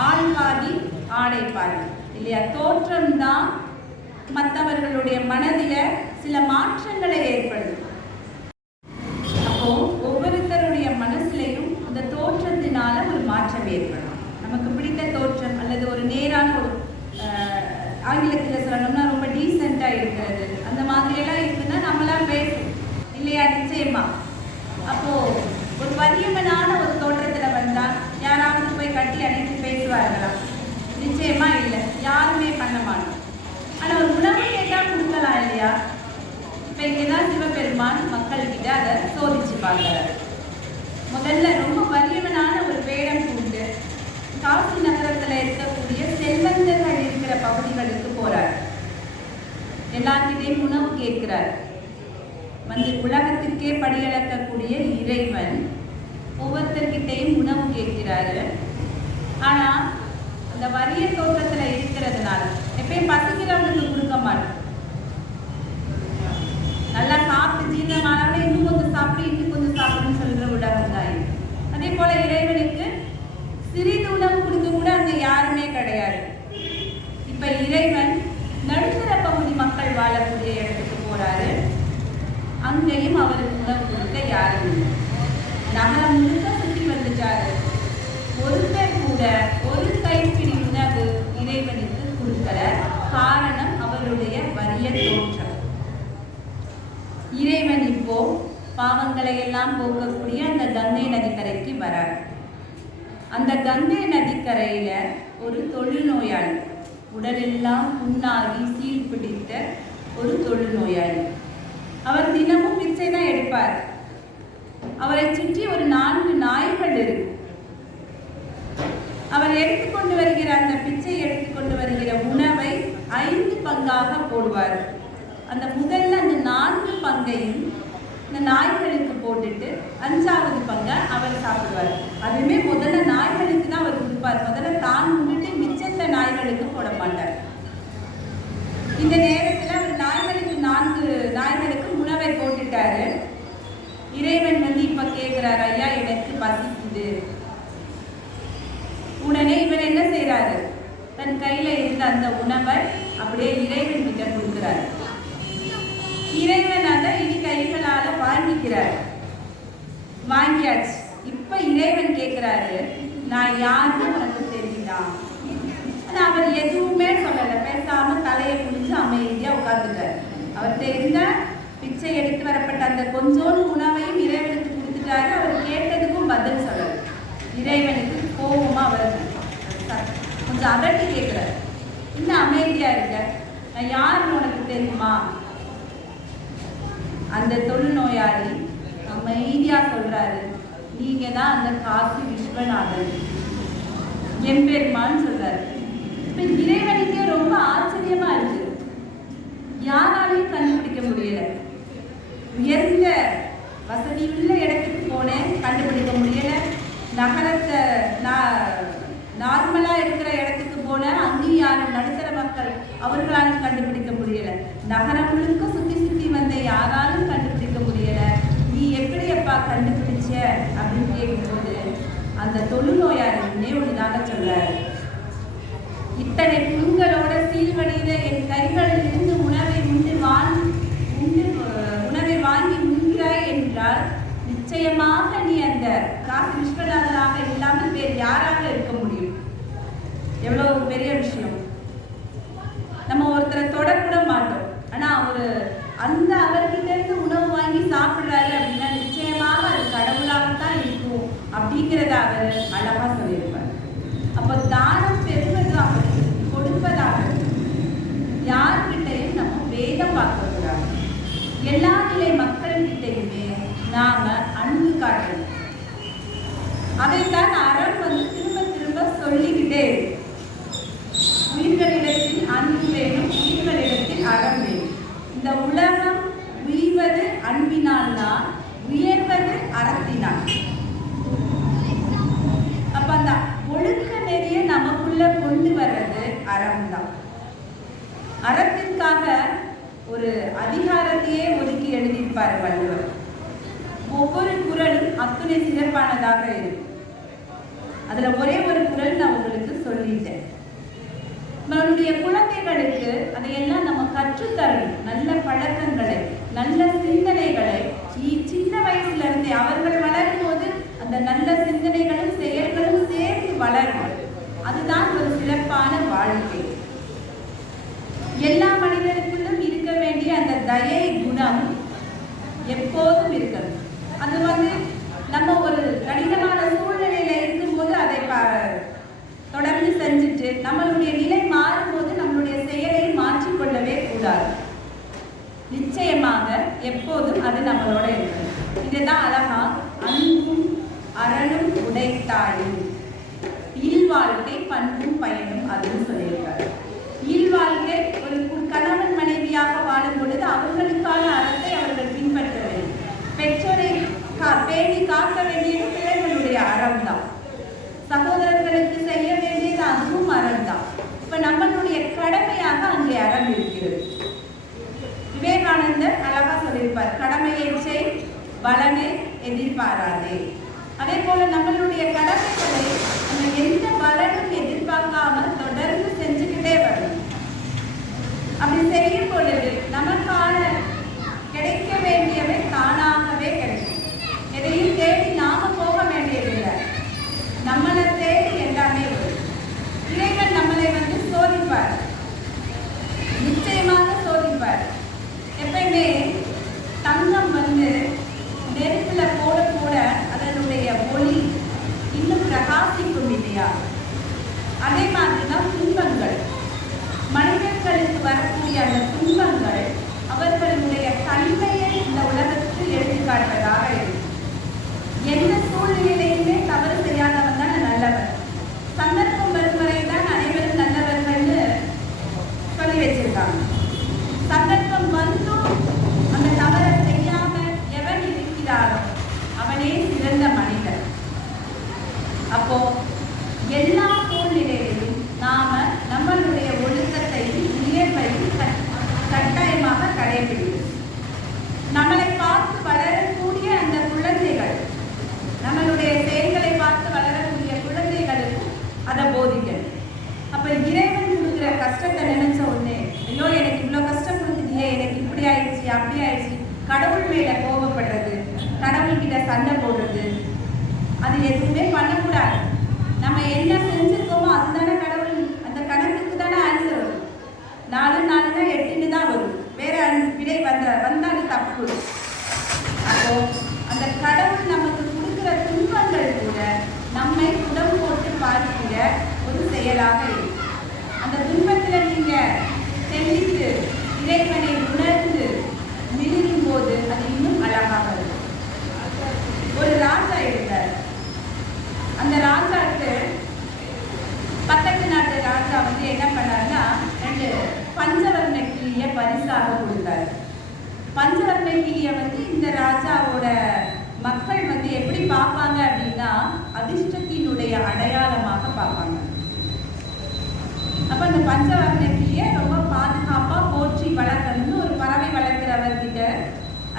ஆள் பாதி ஆடை பாதி இல்லையா, தோற்றம்தான் மற்றவர்களுடைய மனதில சில மாற்றங்களை ஏற்படுத்தும். அப்போ ஒவ்வொருத்தருடைய மனசுலையும் அந்த தோற்றத்தினால ஒரு மாற்றம் ஏற்படும். நமக்கு பிடித்த தோற்றம் அல்லது ஒரு நேரான ஒரு ஆங்கிலத்தில் சொல்லணும்னா ரொம்ப டீசெண்டாக இருக்கிறது, அந்த மாதிரியெல்லாம் இருக்குன்னா நம்மளாம் பேசும் இல்லையா, நிச்சயமா. அப்போ ஒரு வறியவனான ஒரு தோற்றத்தில் வந்தால் யாராவது போய் கட்டி அணைத்து பேசுவார்களா? நிச்சயமா இல்லை, யாருமே பண்ண மாட்டோம். ஆனால் ஒரு உணவு கேட்டால் கொடுக்கலாம் இல்லையா? இப்போ இங்கே தான் சிவபெருமான் மக்கள்கிட்ட அதை சோதிச்சு பார்க்கிறார். முதல்ல ரொம்ப வறியவனான ஒரு வேடம் கொண்டு காசி நகரத்தில் இருக்கக்கூடிய செல்வந்தர்கள் இருக்கிற பகுதிகளுக்கு போறார். எல்லார்கிட்டையும் உணவு கேட்கிறார். வந்து உலகத்திற்கே படியளக்கக்கூடிய இறைவன் ஒவ்வொருத்தர்கிட்டையும் உணவு கேட்கிறாரு. ஆனா அந்த வறிய தோற்றத்துல இருக்கிறதுனால எப்பயும் பசிக்கிறவங்களுக்கு கொடுக்க மாட்டோம். நல்லா சாப்பிட்டு ஜீரணமானவரை இன்னும் கொஞ்சம் சாப்பிடு இன்னும் கொஞ்சம் சாப்பிடுன்னு சொல்ற உலகம் தான். அதே போல இறைவனுக்கு சிறிது உணவு கொடுக்க கூட அங்க யாருமே கிடையாது. இப்ப இறைவன் நடுத்தர பகுதி மக்கள் வாழக்கூடிய இடத்துக்கு போறாரு. அங்கேயும் அவருக்கு உணவு கொடுக்க யாரும் இல்லை. நகரம் முழுக்க சுற்றி வந்துட்டாரு. ஒருத்தர் கூட ஒரு கைப்பிடி உணவு இறைவனுக்கு கொடுக்கல. காரணம் அவருடைய வறிய தோற்றம். இறைவன் இப்போ பாவங்களை எல்லாம் போக்கக்கூடிய அந்த கங்கை நதிக்கரைக்கு வரார். அந்த கங்கை நதிக்கரையில ஒரு தொழுநோயாளி, உடலெல்லாம் புண்ணாகி சீல் பிடித்த ஒரு தொழுநோயாளி. அவர் தினமும் பிச்சை தான் எடுப்பார். அவரை சுற்றி ஒரு 4 நாய்கள் இருக்கு. அவர் எடுத்துக்கொண்டு வருகிற அந்த பிச்சை எடுத்துக்கொண்டு வருகிற உணவை 5 பங்காக போடுவார். அந்த முதல்ல அந்த 4 பங்கையும் இந்த நாய்களுக்கு போட்டுட்டு 5வது பங்கை அவர் சாப்பிடுவார். அதுவுமே முதல்ல நாய்களுக்கு தான் அவர் கொடுப்பார். முதல்ல தான் முன்னிட்டு மிச்சத்தை நாய்களுக்கு போட மாட்டார். இந்த நேரத்தில் அவர் 4 நாய்களுக்கு உணவை போட்டுட்டாரு. இறைவன் வந்து இப்ப கேட்கிறார், ஐயா எனக்கு பசிக்குது. உடனே இவர் என்ன செய்யறாரு, தன் கையில இருந்த அந்த உணவை அப்படியே இறைவன் கிட்ட கொடுக்கிறார். இறைவன் அதை இனி கைகளால வாங்கிக்கிறார். வாங்கியாச்சு. இப்ப இறைவன் கேட்கிறாரு, நான் யாருன்னு உனக்கு தெரியுதா? ஆனா அவர் எதுவுமே சொல்லல. பேசாம தலையை குளிச்சு அமைதியா உட்கார்ந்துட்டார். அவர்கிட்ட இருந்த பிச்சை எடுத்து வரப்பட்ட அந்த கொஞ்சோண்டு உணவையும் இறைவனுக்கு கொடுத்துட்டாரு. அவர் கேட்டதுக்கும் பதில் சொல்லல. இறைவனுக்கு கோபமா வருது. கொஞ்சம் அகட்டி கேட்கிறார், இன்னும் அமைதியா இருக்க, நான் யாருன்னு உனக்கு தெரியுமா? அந்த தொழுநோயாளி அமைதியா சொல்றாரு, நீங்க தான் அந்த காசி விஸ்வநாதன், எம்பெருமான்னு சொல்றாரு. இப்ப இறைவனுக்கே ரொம்ப ஆச்சரியமா இருக்கு. யாராலையும் கண்டுபிடிக்க முடியல. உயர்ந்த வசதியுள்ள இடத்துக்கு போனேன், கண்டுபிடிக்க முடியல. நகரத்தை நார்மலா இருக்கிற இடத்துக்கு போன அங்கேயும் யாரும் நடுத்தர மக்கள் அவர்களாலும் கண்டுபிடிக்க முடியல. நகரம் முழுக்க சுத்தி சுத்தி வந்த யாராலும் கண்டுபிடிக்க முடியல. நீ எப்படி எப்பா கண்டுபிடிச்ச அப்படின்னு கேட்கும்போது அந்த தொழுநோயாளி ஒன்றுதாக சொல்றாரு, இத்தனை புண்களோட சீல்வடிகிற என் கைகளில் இருந்து உணவை வாங்கி உண்கிறாய் என்றால் நிச்சயமாக நீ அந்த காசி விஸ்வநாதனாக இல்லாமல் வேறு யாராக இருக்க முடியும்? எவ்வளவு பெரிய விஷயம். நம்ம ஒருத்தரை தொடக்கூட மாட்டோம். ஆனா அந்த அவர்கிட்ட இருந்து உணவு வாங்கி சாப்பிடுறாரு அப்படின்னா நிச்சயமாக அது கடவுளாகத்தான் இருக்கும் அப்படிங்கிறத அவர் அழகா சொல்லியிருப்பார். அப்போ தானம் பெறுவதாகட்டும் கொடுப்பதாகட்டும் யார்கிட்டையும் நம்ம வேதம் பார்க்கக்கூடாது. எல்லா நிலை மக்கள்கிட்டையுமே நாம அன்பு காட்டணும். அதைத்தான் அறம் வந்து திரும்ப திரும்ப சொல்லிக்கிட்டே இருக்கு. உயிர்களிடத்தில் அன்பு வேணும், உயிர்களிடத்தில் அறம் வேணும். இந்த உலகம் உய்வது அன்பினால் தான், உயர்வது அறத்தினால். அப்ப அந்த ஒழுக்க நெறிய நமக்குள்ள கொண்டு வர்றது அறம்தான். அறத்திற்காக ஒரு அதிகாரத்தையே ஒதுக்கி எழுதியிருப்பார் வள்ளுவர். ஒவ்வொரு குறளும் அத்துணை சிறப்பானதாக இருக்கும். அதுல ஒரே ஒரு குறள் நான் உங்களுக்கு சொல்லிட்டேன். நம்மளுடைய குழந்தைகளுக்கு அதையெல்லாம் நம்ம கற்றுத்தரணும். நல்ல பழக்கங்களை, நல்ல சிந்தனைகளை சின்ன வயசுல இருந்தே அவர்கள் வளரும் போது அந்த நல்ல சிந்தனைகளும் செயல்களும் சேர்ந்து வளரும். அதுதான் ஒரு சிறப்பான வாழ்க்கை. எல்லா மனிதருக்குள்ளும் இருக்க வேண்டிய அந்த தயை குணம் எப்போதும் இருக்கணும். அது நம்ம ஒரு கடினமான சூழ்நிலையில இருக்கும்போது அதை தொடர்ந்து செஞ்சுட்டு நம்மளுடைய நிலை மாறும்போது நம்மளுடைய செயலை மாற்றிக்கொள்ளவே கூடாது. நிச்சயமாக எப்போதும் அது நம்மளோட இருக்கும். இதுதான் அழகா அன்பும் அறனும் உடைத்தாயும் இல்வாழ்க்கை பண்பும் பயனும் அதுன்னு சொல்லியிருக்காரு. இல்வாழ்க்கை ஒரு கணவன் மனைவியாக வாழும் பொழுது அவர்களுக்கான அறத்தை அவர்கள் பின்பற்ற வேண்டும். பெற்றோரை பேணி காக்க வேண்டியது பிள்ளைகளுடைய அறம் தான். சகோதரர்களுக்கு செய்ய வேண்டியது அதுவும் அறம் தான். இப்ப நம்மளுடைய கடமையாக அங்கே அறம் இருக்கிறது. விவேகானந்தர் அழகா சொல்லியிருப்பார், கடமையை செய், பலனை எதிர்பாராதே. அதே போல நம்மளுடைய கடமைகளை நம்ம எந்த பலனும் எதிர்பார்க்காம தொடர்ந்து செஞ்சுக்கிட்டே வரணும். அப்படி செய்யும் பொழுது நமக்கான கிடைக்க வேண்டியவை தானாகவே கிடைக்கும். எதையும் தேடி நாம போக வேண்டியதில்லை, நம்மளை தேடி எல்லாமே வரும். இறைவன் நம்மளை சோதிப்பார், நிச்சயமாக சோதிப்பார். எப்பயுமே தங்கம் நெருப்புல போட போட அதனுடைய ஒளி இன்னும் பிரகாசிக்கும் இல்லையா? அதே மாதிரிதான் துன்பங்கள். மனிதர்களுக்கு வரக்கூடிய அந்த துன்பங்கள் அவர்களுடைய தன்மையை இந்த உலகத்தில் எடுத்துக்காட்டுவதாக இருக்கும். எந்த சூழ்நிலையிலுமே தவறு செய்யாதவன் தான் நல்லவன். சந்தர்ப்பம் வரும் வரைதான் அனைவரும் நல்லவர்கள்னு சொல்லி வச்சிருக்காங்க. சந்தர்ப்பம் வந்தும் அந்த தவறை செய்யாம எவன் இருக்கிறாரோ அவனே சிறந்த மனிதன். அப்போ எல்லா சூழ்நிலையிலும் நாம நம்மளுடைய ஒழுக்கத்தையும் உயர்வையும் கட்டாயமாக கடைபிடிக்கும். நம்மளை பார்த்து வளரக்கூடிய அந்த குழந்தைகள், நம்மளுடைய செயல்களை பார்த்து வளரக்கூடிய குழந்தைகளுக்கும் அதை போதிக்கணும். அப்ப இறைவன் கொடுக்குற கஷ்டத்தை நினைச்ச உடனே, ஐயோ எனக்கு இவ்வளோ கஷ்டம் கொடுத்துட்டியே, எனக்கு இப்படி ஆயிடுச்சு அப்படி ஆயிடுச்சு, கடவுள் மேல கோபப்படுறது, கடவுள்கிட்ட சண்டை போடுறது, அது எதுவுமே பண்ணக்கூடாது. நம்ம என்ன செஞ்சிருக்கோமோ அதுதானே கடவுள், அந்த கணக்குக்கு தானே ஆன்சர் வரும். 4 4னா 8ன்னு தான் வரும். வேற விடை வந்தாலும் தப்பு. அப்போ அந்த கடவுள் நமக்கு கொடுக்குற துன்பங்கள் கூட நம்மை குடம் போட்டு பார்க்கிற ஒரு செயலாக இருக்கு. அந்த துன்பத்தில் நீங்க தெளித்து இறைவனை உணர்ந்து மிளிரும் போது அது இன்னும் அழகாக இருக்கும். ஒரு ராஜா இருந்தார். அந்த ராஜாவுக்கு பக்கத்து நாட்டு ராஜா என்ன பண்ணாருன்னா 2 பஞ்சவர்ண கிளிய பரிசாக கொடுத்தாரு. பஞ்சவர்ண கிளிய இந்த ராஜாவோட மக்கள் எப்படி பார்ப்பாங்க அப்படின்னா அதிர்ஷ்டத்தினுடைய அடையாளமாக பார்ப்பாங்க. அப்ப அந்த பஞ்சவர்ண கிளிய ரொம்ப பாதுகாப்பா போற்றி வளர்க்கணும்னு ஒரு பறவை வளர்க்கிறவர்கிட்ட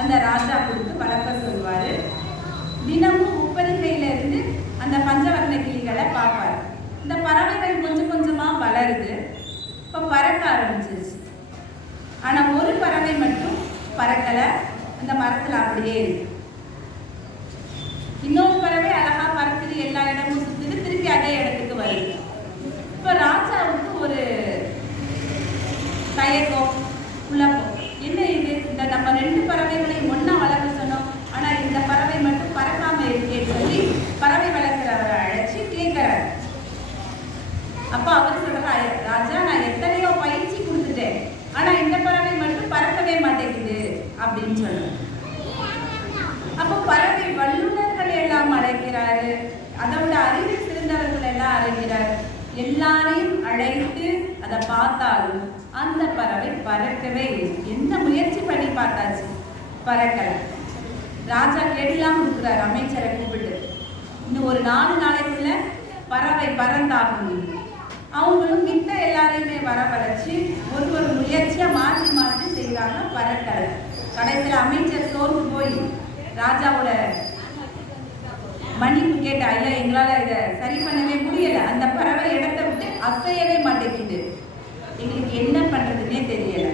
அந்த ராஜா கொடுத்து வளர்க்க சொல்வாரு. தினமும் உப்பரிகையில இருந்து அந்த பஞ்சவர்ண கிளிகளை பார்ப்பாரு. இந்த பறவைகள் கொஞ்சம் கொஞ்சமா வளருது. இப்ப பறக்க ஆரம்பிச்சிருச்சு. ஆனா ஒரு பறவை மட்டும் பறக்கல, அந்த மரத்துல அப்படியே இருக்கு. இன்னொரு பறவை அழகா பறக்குது, எல்லா இடமும் சுத்துது, திருப்பி அதே இடத்துக்கு வருது. இப்ப ராஜாவுக்கு ஒரு தயக்கம், குழப்பம். என்ன இது, இந்த நம்ம 2 பறவைகளையும் ஒன்னா வளர்க்க சொன்னோம், ஆனா இந்த பறவை மட்டும் பறக்காம இருக்கேன்னு சொல்லி பறவை வளர்க்கிறவரை அழைச்சி கேட்கிறார். அப்ப அவர் சொல்றாரு, ராஜா நான் எத்தனையோ பயிற்சி கொடுத்துட்டேன், ஆனா இந்த பறவை மட்டும் பறக்கவே மாட்டேங்குது அப்படின்னு சொல்றாரு. அப்போ பறவை வல்லுநர்கள் எல்லாம் அழைக்கிறாரு, அதை விட அறிவில் சிறந்தவர்கள் எல்லாம் அழைக்கிறார். எல்லாரையும் அழைத்து அதை பார்த்தாலும் அந்த பறவை பறக்கவே இல்லை. என்ன முயற்சி பண்ணி பார்த்தாச்சு, பறக்கல. ராஜா கெடிலாம் கொடுக்குறாரு அமைச்சரை கூப்பிட்டு, இன்னும் ஒரு 4 நாளைக்குள்ள பறவை பறந்தாகும். அவங்களும் மித்த எல்லாரையுமே வரவழைச்சு ஒரு முயற்சியா மாற்றி மாற்றி செய்கிறாங்க பறக்கலை. கடைசியில் அமைச்சர் சோர்ந்து போய் ராஜாவோட மன்னிப்பு கேட்ட, ஐயா எங்களால் இதை சரி பண்ணவே முடியலை, அந்த பறவை இடத்த விட்டு அசையவே மாட்டேங்குது, எங்களுக்கு என்ன பண்றதுன்னே தெரியல.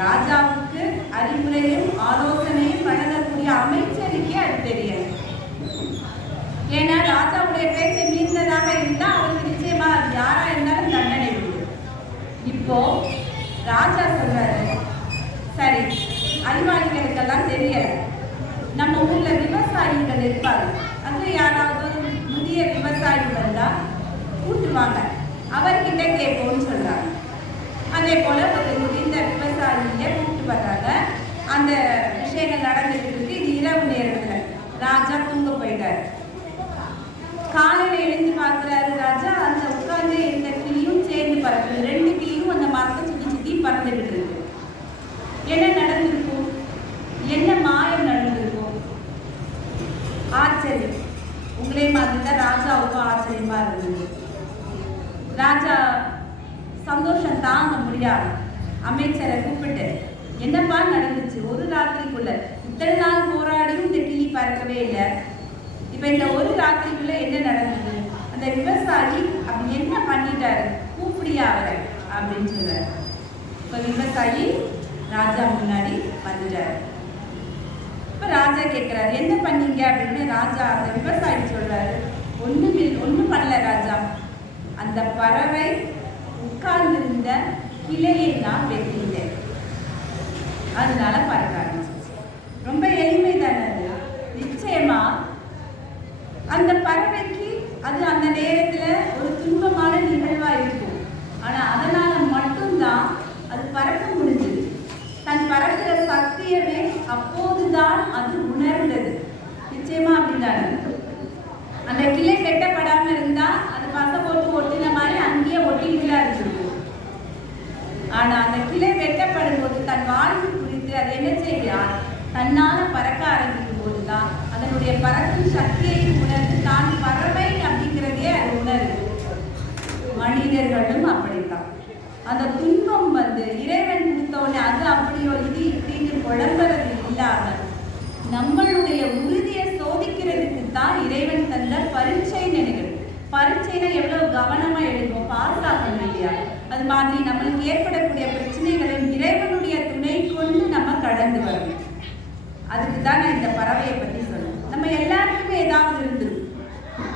ராஜாவுக்கு அறிவுரையும் ஆலோசனையும் வழங்கக்கூடிய அமைச்சருக்கே அது தெரியல. ஏன்னா ராஜாவுடைய பேச்சை மீறினதாக இருந்தால் அவருக்கு நிச்சயமா அது யாரா இருந்தாலும் தண்டனை உண்டு. இப்போ ராஜா சொல்றாரு, சரி அறிவாளிகளுக்கெல்லாம் தெரியல, நம்ம ஊர்ல விவசாயிகள் இருப்பாங்க, அதுல யாராவது ஒரு முதிய விவசாயி வந்தா கூட்டுவாங்க, அவர்கிட்ட கேட்போம்னு சொல்றாங்க. அதே போல ஒரு முதிர்ந்த விவசாயிய கூப்பிட்டு வர்றாங்க. அந்த விஷயங்கள் நடந்துட்டு இருக்கு. இது இரவு நேரத்துல ராஜா தூங்க போயிட்டாரு. காலையில எழுந்து பார்க்கிறாரு ராஜா, அந்த உட்கார்ந்து இந்த கிளியும் சேர்ந்து பறக்குது. 2 கிளியும் அந்த மரத்தை சுத்தி சுத்தி பறந்துகிட்டு இருக்கு. என்ன நடந்திருக்கும்? என்ன மாயம் நடந்திருக்கும்? ஆச்சரியம். உங்களே மாதிரி தான் ராஜாவுக்கும் ஆச்சரியமா இருந்தது. ராஜா சந்தோஷம் தாங்க முடியாது. அமைச்சரை கூப்பிட்டு, என்னப்பா நடந்துச்சு? ஒரு ராத்திரிக்குள்ள இத்தனை நாள் போராடியும் இந்த கிளி பறக்கவே இல்லை, இப்ப இந்த ஒரு ராத்திரிக்குள்ள என்ன நடந்தது? அந்த விவசாயி அப்படி என்ன பண்ணிட்டாரு? கூப்பிடியா அவரை அப்படின்னு சொல்றாரு. இப்ப விவசாயி ராஜா முன்னாடி வந்துட்டாரு. இப்ப ராஜா கேட்கிறாரு, என்ன பண்ணீங்க அப்படின்னு. ராஜா அந்த விவசாயி சொல்றாரு, ஒண்ணும் பண்ணல ராஜா, அந்த பறவை உட்கார்ந்திருந்த கிளையை நான் வெட்டிட்டேன், அதனால பறக்க ஆரம்பிச்சிச்சு. ரொம்ப எளிமை தானே அது. நிச்சயமா அந்த பறவைக்கு அது அந்த நேரத்துல ஒரு துன்பமான நிகழ்வா இருக்கும். ஆனா அதனால மட்டும்தான் அது பறக்க முடிஞ்சது. தன் பறக்கிற சக்தியவே அப்போதுதான் அது உணர்ந்தது. நிச்சயமா அப்படிதானே. அந்த கிளை வெட்டப்படாம இருந்தா அது பசை போட்டு ஒட்டின மாதிரி அங்கேயே ஒட்டிக்கிட்டு இருந்திருக்கும். ஆனா அந்த கிளை வெட்டப்படும் போது தன் வாழ்வு குறித்து அது என்ன செய்கிறார்? தன்னால பறக்க ஆரம்பிக்கும் போதுதான் அதனுடைய பறக்கும் சக்தியை உணர்ந்து தான் பறவை அப்படிங்கிறதே அது உணருது. மனிதர்களும் அப்படித்தான். அந்த துன்பம் வந்து இறைவன் கொடுத்தோடனே அது அப்படியோ இது இப்படின்னு குழம்புறது இல்லாம நம்மளுடைய உறுதியை சோதிக்கிறதுக்கு தான் இறைவன் தந்த பரீட்சை நினைக்கிறது. பரீட்சைனா எவ்வளவு கவனமா எழுதுவோம், பாஸ் ஆகணும் இல்லையா? அது மாதிரி நம்மளுக்கு ஏற்படக்கூடிய பிரச்சனைகளும் இறைவனுடைய துணை கொண்டு நம்ம கடந்து வரணும். அதுக்கு தான் நான் இந்த பறவையை பத்தி சொல்லுவேன். நம்ம எல்லாருக்குமே ஏதாவது இருந்திருக்கும்.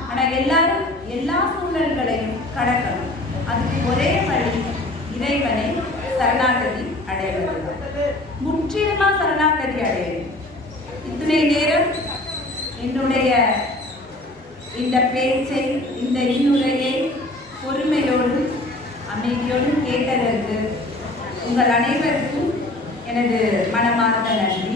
ஆனா எல்லாரும் எல்லா சூழல்களையும் கடக்கணும். அதுக்கு ஒரே வழி இறைவனை சரணாகதி அடைவது. முற்றிலுமா சரணாகதி அடையணும். இத்தனை நேரம் என்னுடைய இந்த பேச்சை, இந்த இன்னுரையை பொறுமையோடும் அமைதியோடும் கேட்டதற்கு உங்கள் அனைவருக்கும் எனது மனமார்ந்த நன்றி.